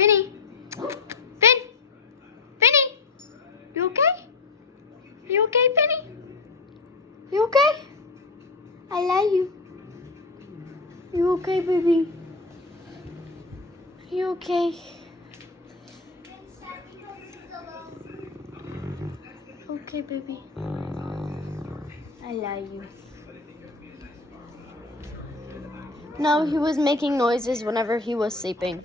Finny. Finny. You okay? You okay, Finny? You okay? I love you. You okay, baby? You okay? Okay, baby. I love you. No, he was making noises whenever he was sleeping.